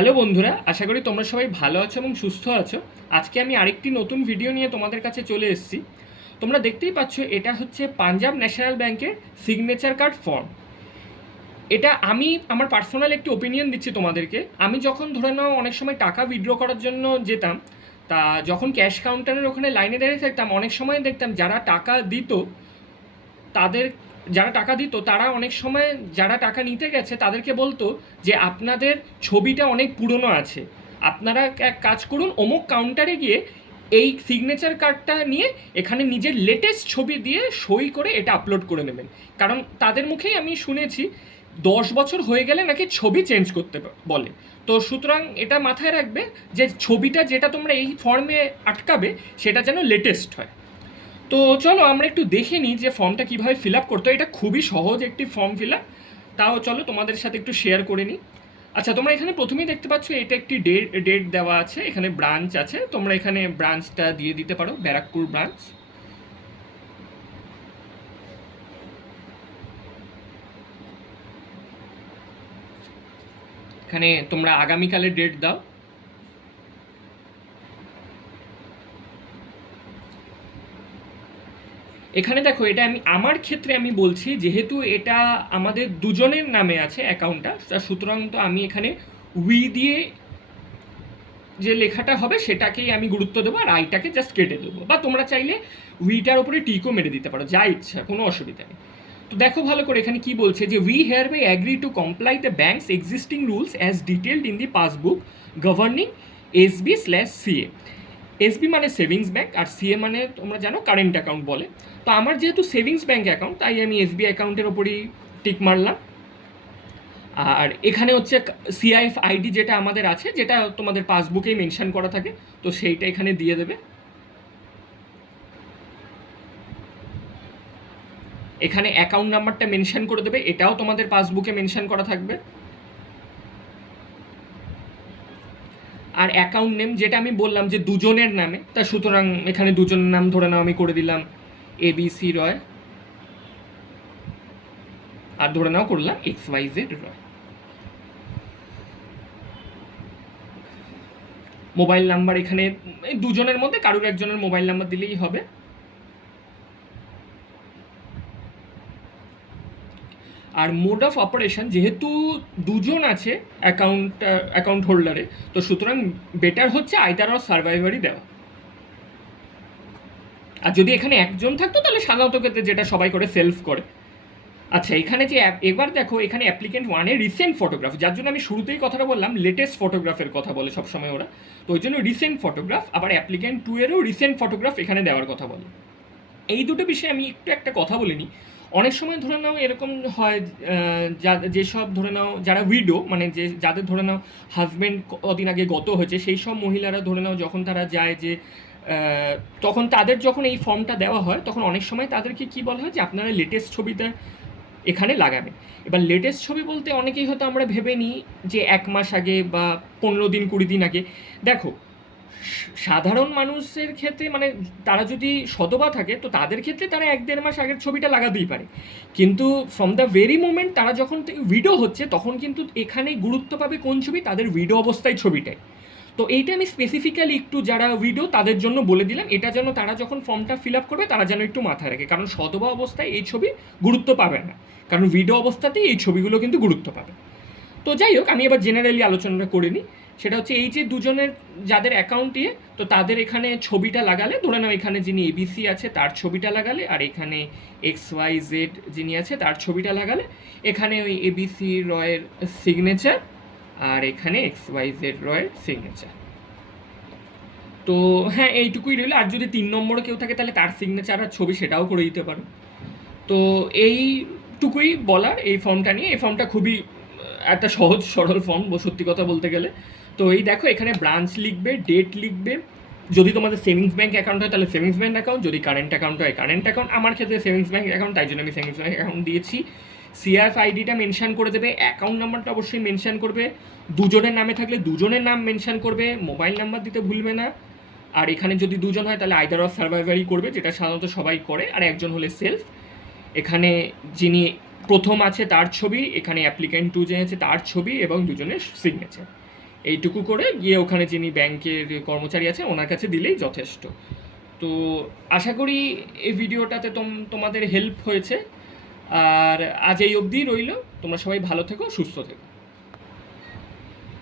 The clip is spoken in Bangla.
হ্যালো বন্ধুরা, আশা করি তোমরা সবাই ভালো আছো এবং সুস্থ আছো। আজকে আমি আরেকটি নতুন ভিডিও নিয়ে তোমাদের কাছে চলে এসেছি। তোমরা দেখতেই পাচ্ছ, এটা হচ্ছে পাঞ্জাব ন্যাশনাল ব্যাংকের সিগনেচার কার্ড ফর্ম। এটা আমি আমার পার্সোনাল একটি ওপিনিয়ন দিচ্ছি তোমাদেরকে। আমি যখন ধরে নাও অনেক সময় টাকা উইথড্র করার জন্য যেতাম, তা যখন ক্যাশ কাউন্টারের ওখানে লাইনে দাঁড়িয়ে থাকতাম, অনেক সময় দেখতাম তাদের যারা টাকা দিত তারা অনেক সময় যারা টাকা নিতে গেছে তাদেরকে বলতো যে আপনাদের ছবিটা অনেক পুরনো আছে, আপনারা এক কাজ করুন, অমুক কাউন্টারে গিয়ে এই সিগনেচার কার্ডটা নিয়ে এখানে নিজের লেটেস্ট ছবি দিয়ে সই করে এটা আপলোড করে নেবেন। কারণ তাদের মুখেই আমি শুনেছি 10 বছর হয়ে গেলে নাকি ছবি চেঞ্জ করতে বলে। তো সুতরাং এটা মাথায় রাখবে যে ছবিটা যেটা তোমরা এই ফর্মে আটকাবে সেটা যেন লেটেস্ট হয়। তো চলো আমরা একটু দেখে নিই যে ফর্মটা কীভাবে ফিল আপ করতে হয়। এটা খুবই সহজ একটি ফর্ম ফিল আপ, তাও চলো তোমাদের সাথে একটু শেয়ার করে নিই। আচ্ছা, তোমরা এখানে প্রথমেই দেখতে পাচ্ছ এটা একটি ডেট দেওয়া আছে, এখানে ব্রাঞ্চ আছে, তোমরা এখানে ব্রাঞ্চটা দিয়ে দিতে পারো, ব্যারাকপুর ব্রাঞ্চ। এখানে তোমরা আগামীকালের ডেট দাও। এখানে দেখো, এটা আমার ক্ষেত্রে আমি বলছি, যেহেতু এটা আমাদের দুজনের নামে আছে অ্যাকাউন্টটা, সুতরাং তো আমি এখানে উই দিয়ে যে লেখাটা হবে সেটাকেই আমি গুরুত্ব দেবো, আর আইটাকে জাস্ট কেটে দেবো, বা তোমরা চাইলে উইটার উপরে টিকও মেরে দিতে পারো, যা ইচ্ছা, কোনো অসুবিধা নেই। তো দেখো ভালো করে এখানে কি বলছে, যে we hereby agree to comply the bank's existing rules as detailed in the passbook governing SB/CA। SB মানে সেভিংস ব্যাঙ্ক, আর সিএ মানে তোমরা জানো কারেন্ট অ্যাকাউন্ট বলে। তো আমার যেহেতু সেভিংস ব্যাঙ্ক অ্যাকাউন্ট, তাই আমি এসবি অ্যাকাউন্টের ওপরই টিক মারলাম। আর এখানে হচ্ছে সিআইএফ আইডি যেটা আমাদের আছে, যেটা তোমাদের পাসবুকেই মেনশন করা থাকে, তো সেইটা এখানে দিয়ে দেবে। এখানে অ্যাকাউন্ট নাম্বারটা মেনশন করে দেবে, এটাও তোমাদের পাসবুকে মেনশন করা থাকবে। আর অ্যাকাউন্ট নেম যেটা আমি বললাম যে দুজনের নামে, তা সুতরাং এখানে দুজনের নাম ধরে নাও আমি করে দিলাম ABC রয়, আর ধরে নাও করলাম XYZ রয়। মোবাইল নাম্বার এখানে দুজনের মধ্যে কারোর একজনের মোবাইল নাম্বার দিলেই হবে। আর মোড অফ অপারেশন, যেহেতু দুজন আছে অ্যাকাউন্ট হোল্ডারে, তো সুতরাং বেটার হচ্ছে আইদার অর সার্ভাইভারই দেওয়া। আর যদি এখানে একজন থাকতো তাহলে সাধারণত ক্ষেত্রে যেটা সবাই করে সেলফ করে। আচ্ছা, এখানে যে এবার দেখো, এখানে অ্যাপ্লিকেন্ট ওয়ানের রিসেন্ট ফটোগ্রাফ, যার জন্য আমি শুরুতেই কথাটা বললাম, লেটেস্ট ফটোগ্রাফের কথা বলে সবসময় ওরা, তো ওই জন্য রিসেন্ট ফটোগ্রাফ। আবার অ্যাপ্লিকেন্ট 2 এরও রিসেন্ট ফটোগ্রাফ এখানে দেওয়ার কথা বলে। এই দুটো বিষয়ে আমি একটু একটা কথা বলে নিই। অনেক সময় ধরে নাও এরকম হয়, যেসব ধরে নাও যারা উইডো, মানে যাদের ধরে নাও হাজব্যান্ড কদিন আগে গত হয়েছে, সেই সব মহিলারা ধরে নাও যখন তারা যায় যে তখন তাদের যখন এই ফর্মটা দেওয়া হয়, তখন অনেক সময় তাদেরকে কি বলা হয় যে আপনারা লেটেস্ট ছবিটা এখানে লাগাবেন। এবার লেটেস্ট ছবি বলতে অনেকেই হয়তো আমরা ভেবে নিই যে 1 মাস আগে বা 15 দিন 20 দিন আগে। দেখো, সাধারণ মানুষের ক্ষেত্রে মানে তারা যদি সতবা থাকে, তো তাদের ক্ষেত্রে তারা 1-1.5 মাস আগের ছবিটা লাগাতেই পারে। কিন্তু ফ্রম দ্য ভেরি মোমেন্ট তারা যখন ভিডিও হচ্ছে, তখন কিন্তু এখানেই গুরুত্ব পাবে কোন ছবি, তাদের ভিডিও অবস্থায় ছবিটাই। তো এইটা আমি স্পেসিফিক্যালি একটু যারা ভিডিও তাদের জন্য বলে দিলাম, এটা যেন তারা যখন ফর্মটা ফিল আপ করবে তারা যেন একটু মাথায় রাখে, কারণ সতবা অবস্থায় এই ছবি গুরুত্ব পাবে না, কারণ ভিডিও অবস্থাতেই এই ছবিগুলো কিন্তু গুরুত্ব পাবে। তো যাই হোক, আমি এবার জেনারেলি আলোচনাটা করে নিই। সেটা হচ্ছে এই যে দুজনের যাদের অ্যাকাউন্ট দিয়ে, তো তাদের এখানে ছবিটা লাগালে, ধরে নাও এখানে যিনি ABC আছে তার ছবিটা লাগালে, আর এখানে XYZ যিনি আছে তার ছবিটা লাগালে, এখানে ওই ABC রয়ের সিগনেচার, আর এখানে XYZ রয়ের সিগনেচার। তো হ্যাঁ, এইটুকুই রইল। আর যদি 3 নম্বরে কেউ থাকে তাহলে তার সিগনেচার আর ছবি সেটাও করে দিতে পারো। তো এইটুকুই বলার এই ফর্মটা নিয়ে। এই ফর্মটা খুবই একটা সহজ সরল ফর্ম, সত্যি কথা বলতে গেলে। তো এই দেখো, এখানে ব্রাঞ্চ লিখবে, ডেট লিখবে, যদি তোমাদের সেভিংস ব্যাঙ্ক অ্যাকাউন্ট হয় তাহলে সেভিংস ব্যাঙ্ক অ্যাকাউন্ট, যদি কারেন্ট অ্যাকাউন্ট হয় কারেন্ট অ্যাকাউন্ট। আমার ক্ষেত্রে সেভিংস ব্যাঙ্ক অ্যাকাউন্ট, তাই জন্য আমি সেভিংস ব্যাঙ্ক অ্যাকাউন্ট দিয়েছি। সিআরএফ আইডিটা মেনশন করে দেবে, অ্যাকাউন্ট নাম্বারটা অবশ্যই মেনশন করবে, দুজনের নামে থাকলে দুজনের নাম মেনশন করবে, মোবাইল নাম্বার দিতে ভুলবে না। আর এখানে যদি দুজন হয় তাহলে আইদার অফ সার্ভাইভারই করবে, যেটা সাধারণত সবাই করে, আর একজন হলে সেলফ। এখানে যিনি প্রথম আছে তার ছবি, এখানে অ্যাপ্লিক্যান্ট 2 যে আছে তার ছবি, এবং দুজনের সিগনেচার। এইটুকু করে গিয়ে ওখানে যিনি ব্যাংকের কর্মচারী আছে ওনার কাছে দিলেই যথেষ্ট। তো আশা করি এই ভিডিওটাতে তোমাদের হেল্প হয়েছে। আর আজ এই অবধিই রইল। তোমরা সবাই ভালো থেকো, সুস্থ থেকো।